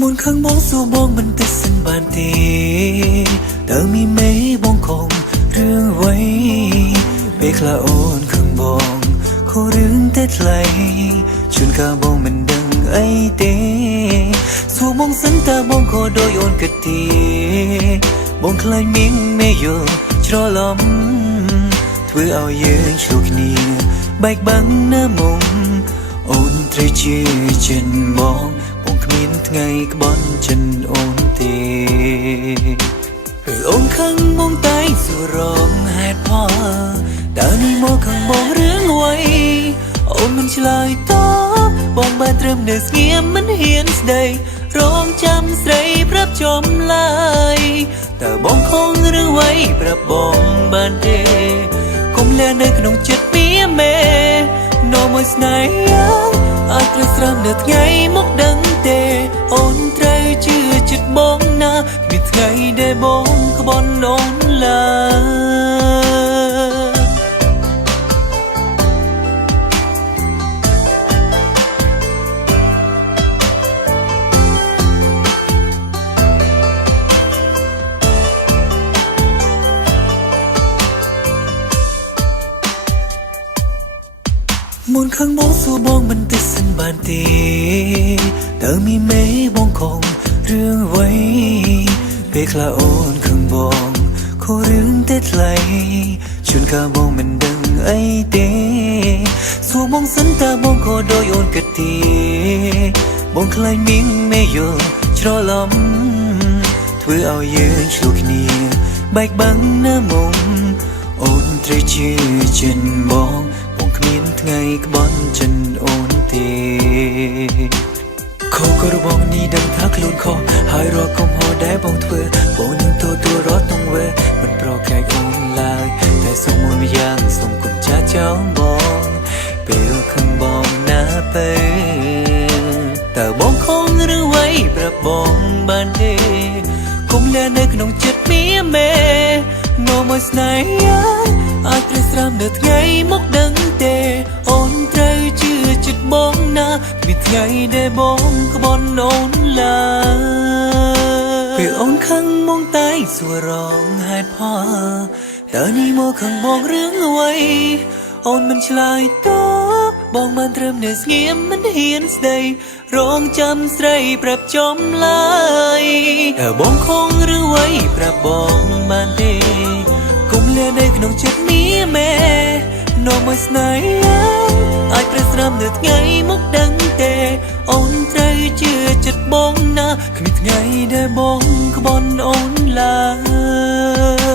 មុនខឹងបងសួរបងមិនទៅសិនបានទេតើមីមេបងខំរឿងអ្វីពេលខ្លះអូនខឹងបងខូរឿងតែថ្លៃជួនកាលបងមិនដឹងអីទេសួរបងសិនតើបងក៏ដូចអូនគិតទេបងខ្លាចមីងមេយល់ច្រឡំធ្វើឲ្យយើងឆ្លោះគ្នាបែកបាំងណាមុំអូនត្រូវជាចិនបងគ្មានថ្ងៃក្បន់ចិនអូនទេអូនខឹងបងតែសួររងហេតុផលតើនេះមកខឹងបងរឿងអ្វីអូនមិនឆ្លើយតបបងបានត្រឹមនៅស្ងៀមមិនហ៊ានស្ដីរងចាំស្រីប្រាប់ចំឡាយតើបងខំឬអ្វីប្រាប់បងបានទេកុំលែនៅក្នុងចិត្តពីមេនោមមួយស្នេហាអាចត្រូវស្រាំនៅថ្ងៃមកដឹងទេអូនត្រូវជឿចិត្តបងណាមានថ្ងៃដែលបងក្បន់អូនឡើមុនខឹងបងសួរបងមិនទៅសិនបានទេតើមីមេបងខំរឿងអ្វីពេលខ្លះអូនខឹងបងខូរឿងតែថ្លៃជួនកាលបងមិនដឹងអីទេសួរបងសិនតើបងក៏ដូចអូនគិតទេបងខ្លាចមីងមេយល់ច្រឡំធ្វើឲ្យយើងឆ្លោះគ្នាបែកបាំងណាមុំអូនត្រូវជាចិនបងគ្មានថ្ងៃក្បន់ចិនអូនទេខុសក៏របងនេះដឹងថាខ្លួនខុសហើយរកកំហុសដែលបងធ្វើបងនឹងទទួលរត់ក្នុងវេមិនប្រកែកអូនឡើយតែសូមមួយយ៉ាងសូមកុំចាចោលបងពេលខឹងបងណាទៅតើបងខំឬអ្វីប្រាប់បងបានទេកុំលែនៅក្នុងចិត្តមីមេនោមមួយស្នេហាអាចត្រូវស្រាំនៅថ្ងៃមកដឹងទេអូនត្រូវជឿចិត្តបងណាមានថ្ងៃដែលបងក្បន់អូនឡើយពេលអូនខឹងបងតែសួររងហេតុផលតើនេះមកខឹងបងរឿងអ្វីអូនមិនឆ្លើយតបបងបានត្រឹមនៅស្ងៀមមិនហ៊ានស្ដីរងចាំស្រីប្រាប់ចំឡើយតើបងខំឬអ្វីប្រាប់បងបានទេកុំលែនៅក្នុងចិត្តមីមេនោមមួយស្នេហាអាចប្រស្រាំនៅថ្ងៃមកដឹងទេអូនត្រូវជឿចិត្តបងណាគ្មានថ្ងៃដែលបងក្បន់អូនឡើយ